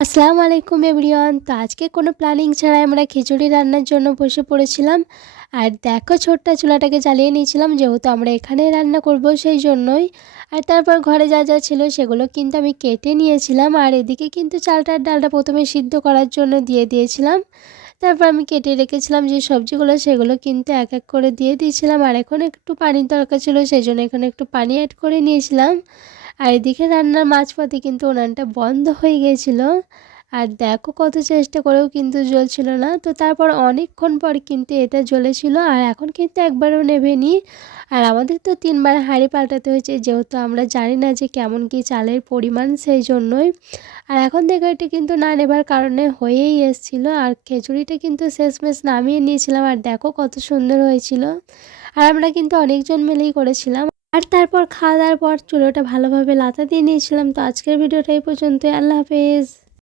আসসালামু আলাইকুম এভরিওয়ান। তো আজকে কোনো প্ল্যানিং ছাড়াই আমরা খিচুড়ি রান্নার জন্য বসে পড়েছিলাম। আর দেখো ছোট্ট চুলাটাকে জ্বালিয়ে নিয়েছিলাম, যেহেতু আমরা এখানেই রান্না করব সেই জন্যই। আর তারপর ঘরে যা যা ছিল সেগুলো কিন্তু আমি কেটে নিয়েছিলাম। আর এদিকে কিন্তু চালটা আর ডালটা প্রথমে সিদ্ধ করার জন্য দিয়ে দিয়েছিলাম। তারপর আমি কেটে রেখেছিলাম যে সবজিগুলো, সেগুলো কিন্তু এক এক করে দিয়ে দিয়েছিলাম। আর এখন একটু পানির দরকার ছিল, সেই জন্য এখানে একটু পানি অ্যাড করে নিয়েছিলাম। আর এদিকে রান্নার মাঝপথে কিন্তু উনানটা বন্ধ হয়ে গিয়েছিল। আর দেখো কত চেষ্টা করেও কিন্তু জ্বলছিল না। তো তারপর অনেকক্ষণ পর কিন্তু এটা জ্বলেছিল, আর এখন কিন্তু একবারও নেভেনি। আর আমাদের তো 3বার হাঁড়ি পাল্টাতে হয়েছে, যেহেতু আমরা জানি না যে কেমন কি চালের পরিমাণ, সেই জন্যই। আর এখন দেখো এটা কিন্তু না নেবার কারণে হয়েই এসেছিল। আর খিচুড়িটা কিন্তু শেষমেশ নামিয়ে নিয়েছিলাম, আর দেখো কত সুন্দর হয়েছিল। আর আমরা কিন্তু অনেকজন মিলেই করেছিলাম। আর তারপর খাওয়া দাওয়ার পর চুলোটা ভালোভাবে লাথা দিয়ে নিয়েছিলাম। তো আজকের ভিডিওটা এই পর্যন্তই। আল্লাহ হাফেজ।